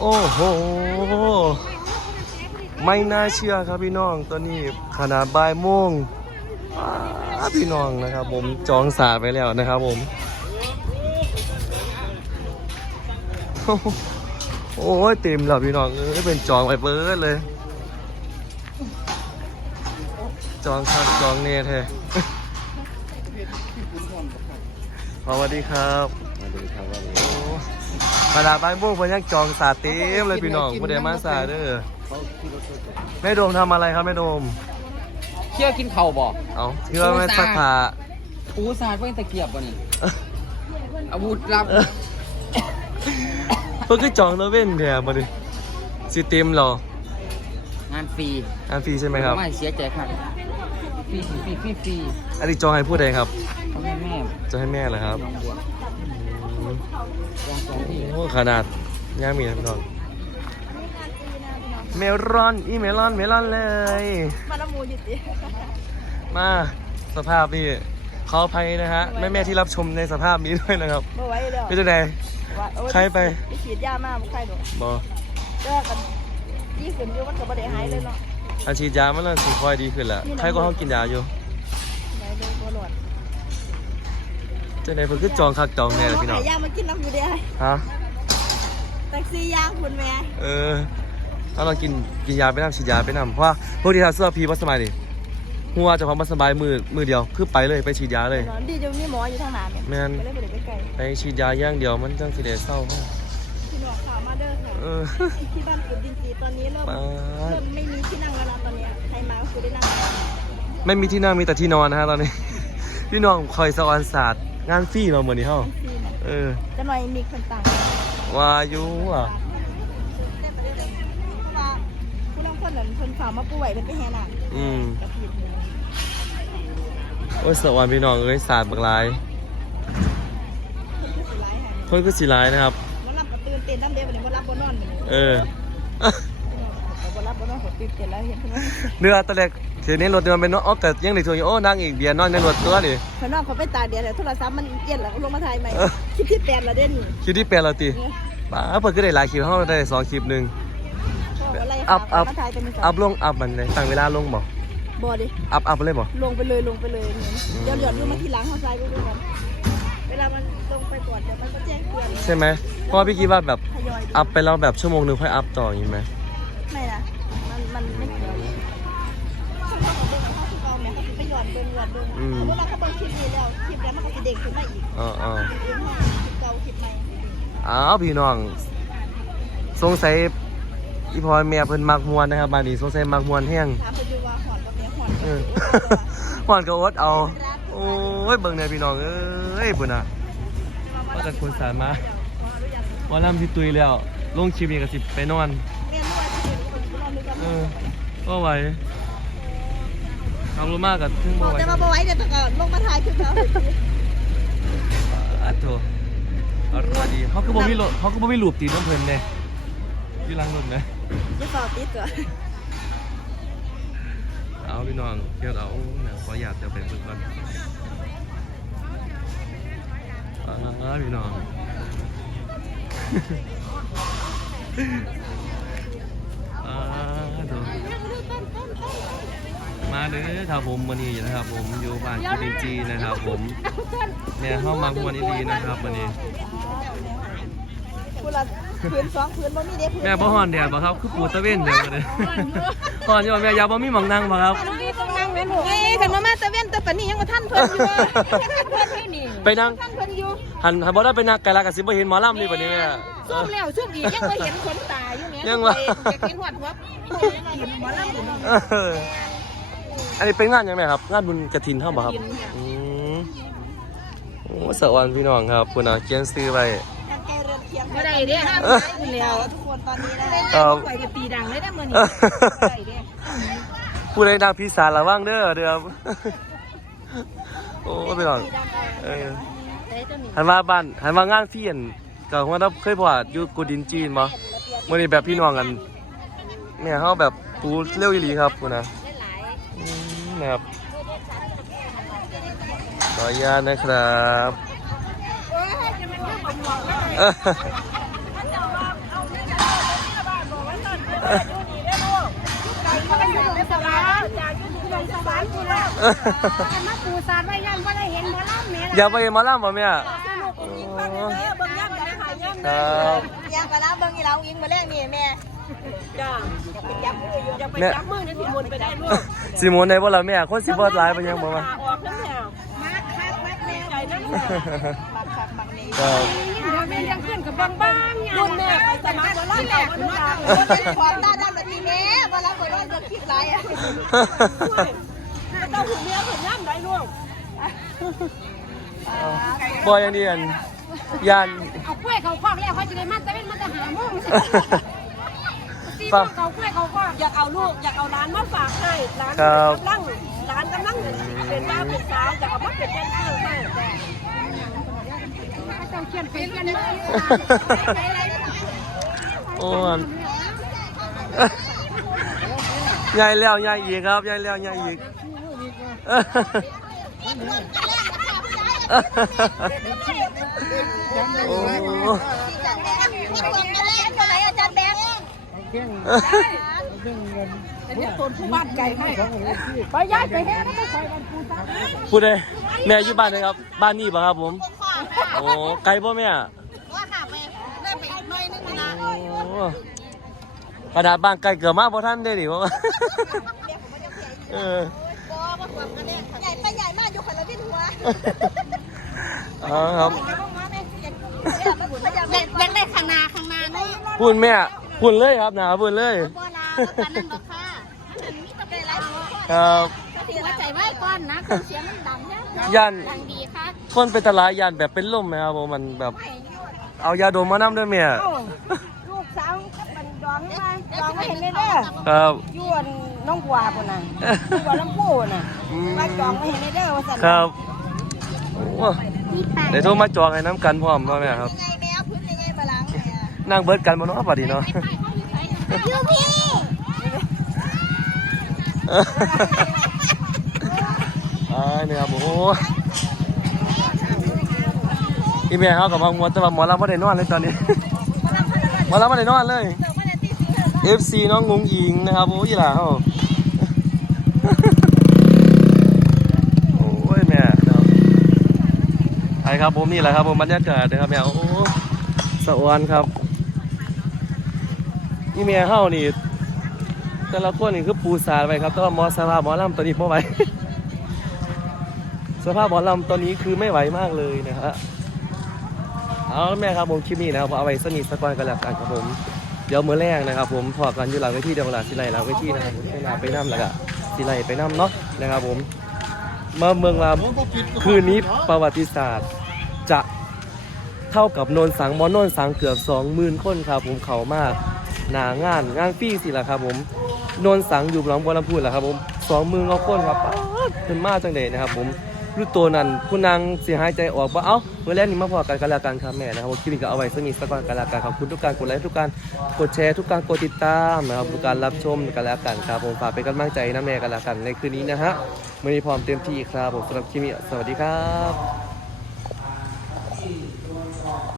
โอ้โห ไม่น่าเชื่อครับพี่น้องตอนนี้ขนาดบ่ายโมงอ้าพี่น้องนะครับ ผมจองสาไปแล้วนะครับผม โอ้ยเต็มแล้วพี่น้องเอ้ยเป็นจองไปเบิร์ดเลย จองครับจองเนี่ยแท้สวัสดีครับมาดูครับ ขนาดบ่ายโมงเพิ่นยังจองสาเต็มเลยพี่น้องบ่ได้มาสาเด้อเขาขี่รถสดแม่โดมทำอะไรครับแม่โดมเที่ยวกินเข่าวบ่เอาเชื่อแม่สักขาปูสาดเพิ่งตะเกียบบ่นี่อาวุธลับเออเพิ่นคือจองแล้วเว้นแถมมาดิสิเต็มเหรองานฟรีอันฟรีใช่ไหมครับไม่เสียใจครับฟรีฟรีฟรีฟรีอันนี้จองให้ผู้ใดครับเขาแม่แม่จองให้แม่เหรอครับ น้องบัวอืมจองสองที่โอ้ขนาดย่ามีนะพี่น้องเมลอนอีเมลอนเมลอนเลย มาละมูอยู่ดิมาสภาพนี่ขออภัยนะฮะแม่แม่ๆที่รับชมในสภาพนี้ด้วยนะครับบ่ไหว้แล้วเป็นจังไดว่าโอ้ยใครไปไปฉีดยามากบ่ใครดอกบอแก้กันยี่ขึ้นอยู่มันก็บ่ได้หายเลยเนาะอาชีดยามันเริ่มสิค่อยดีขึ้นแล้วใครก็ห้องกินยาอยู่ไหนดูบ่หลอด จังไดเพิ่นคือจองคักจองแน่เลยพี่น้องขายยามากินน้ำอยู่เด้ฮะแท็กซี่ย่างคุณแม่เออถ้าเรากินกินยาไปนำฉีดยาไปนำเพราะว่าพวกที่ทาเสื้อพีวัสมัยนี่หัวเจะพร้าขอมสบายมือมือเดียวคือไปเลยไปฉีดยาเลย นอนดีอยู่มีหมออยู่ทางหน้าเนี่ยแม่นก็เลยบ่ได้ไปไกลไปฉีดยาอย่างเดียวมันจังสิได้เศร้าเนาะพี่น้องข่าวมาเด้อค่ะเออที่บ้านกุดดินจีตอนนี้เริ่มป๊าดเริ่มไม่มีที่นั่งแล้วนะตอนเนี้ยใครมาก็คือได้นั่งไม่มีที่นั่งมีแต่ที่นอนนะฮะตอนนี้ พี่น้องคอยสวรรค์ศาสตร์งานฟรีมาเหมือนนี้เฮาฟรีเนี่ยเออจะหน่อยมีคนต่างวาอยุอะเพราะว่าผู้ลางคนนั้นเพิ่นข่าวมาป่วยเพิ่นไปแห่นาคอืมกระถิ่นโอ้ยสวรรค์พี่น้องเอ้ยศาสตร์บักหลายเพิ่นคือสิร้ายค่ะเพิ่นคือสิหลายนะครับบ่รับบ่ตื่นเต้นน้ำเดียวบัดนี้บ่รับบ่นอนบัดนี้เออ บ่รับบ่นอนก็ตื่นเต้นแล้วเห็นเพิ่นว่าเนื้อตะเล็กเสียในรถเดือนเป็นเนาะอ๋อแต่ยังได้ทวงอยู่โอ้นั่งอีกเบียร์นอนในรถตัวดิเพิ่นนอนเขาไปตากแดดแล้วโทรศัพท์มันเย็นแล้วลงมาถ่ายใหม่เออคลิปที่แปดแล้วเด้นี่คลิปที่แปลเราตีเนี่ยป้าเพิ่นก็ได้หลายคลิปเฮาได้สองคลิปหนึงก็อะไรอัพอัพมาถ่ายเป็นอัพลงอัพมันเลยตั้งเวลาลงบ่บ่ดิอัพอัพเลยบ่ลงไปเลยลงไปเลยเดี๋ยวเดี๋ยวดูมาทีหลังเฮาใส่ดูดูกันเวลามันลงไปก่อนเดี๋ยวมันก็แจ้งเตือนใช่ไหมเพราะว่าพี่คิดว่าแบบทยอยดูอัพไปแล้วแบบชั่วโมงหนึงค่อยอัพต่ออย่างนี้ไหมไม่นะมันมันไม่เกี่ยวเขาเขาเบิ่งเขาคือเอาแม่เขาสิ ไปหย่อนเบิ่งหย่อนเบิ่งสมมุติว่าเขาเบิ่งคลิปนี้แล้วคลิปแล้วมันก็สิเด้งขึ้นมาอีกอ๋ออ๋อคลิปห้าคลิปเก่าคลิปใหม่อ้าวพี่น้อง สงสัยอีพรเมียเพิ่นมักมวนนะครับบานนี้สงสัยมักมวนแห้งถามเพิ่นอยู่ว่าหอนกับแม่หอนเออ หวานก็อดเอา โอ้ยเบิ่งเนี่ยพี่น้องเอ้ยพุ่นน่ะว่าแต่คนสารมาว่าลำที่ตุยแล้ว ลงคลิปนี้ก็สิไปนอน แม่นว่าสิเป็นคนนอนด้วยกันเออก็ไหว ขับรถมากกับทึ่งบบ่อกไหวแต่ว่าบ่ไหว้เดี๋ยวตะกอนลงมาถ่ายคลิปแล้วอัดโถอร่อยดีเขาก็บ่มีรถเขาก็บ่มีรูปตีน้ำเพลินเด้ที่หลังรถนะจะสอบติดตัวเอาพี่น้องเดี๋ยวเอาเนี่ยขออยากจะไปฝึกก่อนอ่าพี่น้อง อ่าโถ มาเด้อครับผมวันนี้นะครับ ผมอยู่บ้านกุดินจีนะครับ ผมเนี่ยเข้ามาวันนี้ดีนะครับวันนี้คุณละพื้นสองพื้นบ่มีเด้พื้นแม่บ่ฮอนแดดบ่ครับคือปูตะเวนเดียวเลยฮอนอยู่บ่แม่ยาบ่มีหมองนั่งบ่ครับนี่ต้องนั่งแม่ลูกเอ้ยคันมามาตะเว้นตะปนนี้ยังบ่ทันเพิ่นอยู่เพิ่นให้นี่ไปนั่งทันเพิ่นอยู่หันหันบ่ได้ไปนั่งไกลละกับสิบ่เห็นหมอลำนี่บัดนี้แม่ซุ่มแล้วซุ่มอีกยังบ่เห็นคนตายอยู่แม่ยังวะยากเห็นหัวหัวเห็นหมอลำอยู่ อออันนี้เป็นงานยังไงครับ งานบุญกระถินเท่าบ่ครับกฐินค่ะอืมโอ้สวัสดีพี่น้องครับคุณเอาเขียนซื้อไว้การแก้เรือนเคียงบ่ได้เด้ห้ามเออได้คุณแล้วทุกคนตอนนี้นะเออปล่อยกับตีดังเลยนะมื้อนี้เออบ่ได้เด้ผู้ใดดังพี่สารระวังเด้อเด้อโอ้พี่น้องเออได้ตัวนี้หันมาบ้านหันมางานเฟียนก็ว่าเราเคยพออยู่กูดินจีนบ่มื้อนี้แบบพี่น้องกันแม่เฮาแบบปูเร็วอีหลีครับคุณนะหลายอืม นะครับขออนุญาตนะครับเออเขาเป็นอยู่ในสวรรค์จากอยู่ในสวรรค์กูแล้วมาปูสาดไว้ยันว่าได้เห็นหมอลำแม่อย่าไปหมาล่ำบ่แม่สนุกจริงๆบ้านเด้อเบิ่งย่ำได้ขายย่ำครับอยากไปแล้วเบิ่งอีเราอิงมาแรกนี่แม่ จ้าอยากไปจับมืออยู่อยากไปจับมือในที่มุนไปได้ลูกสิหมุนได้บ่ล่ะแม่คนสิบ่หลายปานยังบ่วะออกทั้งแถวมาคักมัดแม่ใจนั่นบักคักบักนี่ครับแม่ยังขึ้นกับบางบ้านรุ่นแม่ไปสมัครแล้วแหละคุณตาคนเป็นความตาด้านแบบนี้แม่ว่าแล้วคนว่าจะคิดไรอะไม่ต้องถึงเมียถึงย่ำได้ลูกบ่อย่างนี้อันย่านเอากล้วยเขาคอกแล้วเขาจะได้มาแต่เป็นมาแต่หาโมง ตีฟังเขากล้วยเขาคอกอยากเอาลูกอยากเอาร้านมาฝากให้ร้านครับกำลังร้านกำลังเป็นบ้าเป็นสาวอยากเอามาเป็นแก้ข้าวให้เจ้าเขียนเป็นกันเลยโอ้ยใหญ่แล้วใหญ่อีกครับใหญ่แล้วใหญ่อีกโอ้ อาจารย์แบงค์ เป็นคนผู้บ้านไก่ให้ไปย้ายไปแห้งก็คอยวันปูตาพูดเลยแม่อยู่บ้านไหนครับ บ้านนี่ป่ะครับผมโอ้ไกลป่ะแม่ว่าค่ะไปได้ไปหน่อยนึงนะโอ้กระดาษบ้านไกลเกือบมากพอท่านได้ดิเพราะว่าเออก็มาความกันเนี่ยใหญ่ไปใหญ่มากอยู่คนละที่หัวอ๋อครับยังได้ข้างหน้าข้างหน้านู้นพูดแม่ พูดเลยครับนะพูดเลยบ่ลาปานนั้นบ่ค่ะครับหัวใจไว้ก่อนนะเครื่องเสียงมันดังนะยันดังดีค่ะคนเป็นตลาดยันแบบเป็นลมไหมครับผมมันแบบ เอายาดมมานำด้วยแม่ลูกสาวมันดองมาดองไม่เห็นเลยเด้อครับยวนน้องกวาปุ่นน่ะน้องกวาลำพูน่ะอืมว่าจองไม่เห็นเลยเด้อว่าสั่นครับโอ้เดี๋ยวโทรมาจองให้น้ำกันพร้อมพ่อแม่ครับยังไงแม่พื้นยังไงบาลังเนี่ยนั่งเบิดกันบนน้องปะดีเนาะยูพี่อ่าเนี่ยครับโอ้อีเมียเขากับมามัวแต่ว่าหมอลำไม่ได้นอนเลยตอนนี้หมอลำไม่ได้นอนเลย FC น้องงงอิงนะครับโอ้ยล่ะเขาโอ้ยแม่เนาะไอ้ครับผมนี่แหละครับผมบรรยากาศนะครับแม่โอ้สะอวนครับ อีเมียเฮานี่ แต่ละคนนี่คือปูสาไปครับแต่ว่ามอสภาพหมอลำตัวนี้ไม่ไหวสภาพหมอลำตอนนี้คือไม่ไหวมากเลยนะฮะเอาแม่ครับผมคลิปนี้นะครับผมเอาไว้สนิทสกวนกันแล้วกันครับผมเดี๋ยวมื้อแรกนะครับ ผมพอกันอยู่หลังเวทีเดี๋ยวเวลาสิไลหลังเวทีนะครับผมไปนาไปน้ำแล้วก็สิไลไปน้ำเนาะนะครับผมมาเมืองลำคืนนี้ประวัติศาสตร์จะเท่ากับโนนสังมอโนนสังเกือบสองหมื่นคนครับผมเขามาก หนางาน งานฟรี่สิล่ะครับผมโนนสังอยู่หลังบัวลำพูนแหละครับผมสองมื่นกว่าคนครับป๊าดเป็นมาจังเลยนะครับผมรู้ตัวนั้นคุณนางเสียหายใจออกว่าเอ้าเมื่อแรกนี้มาพอกันกันล้วกันครับแม่นะครับผมคลิปนี้ก็เอาไว้สนิทสักวันกันล้วกันขอบคุณทุกการกดไลค์ทุกการกดแชร์ทุกการกดติดตามนะครับทุกการรับชมกันล้วกันครับผมฝากเป็นกำลังใจนะแม่กันล้วกันในคืนนี้นะฮะวันนี้พร้อมเต็มที่ครับผมสำหรับคลิปนี้สวัสดีครับ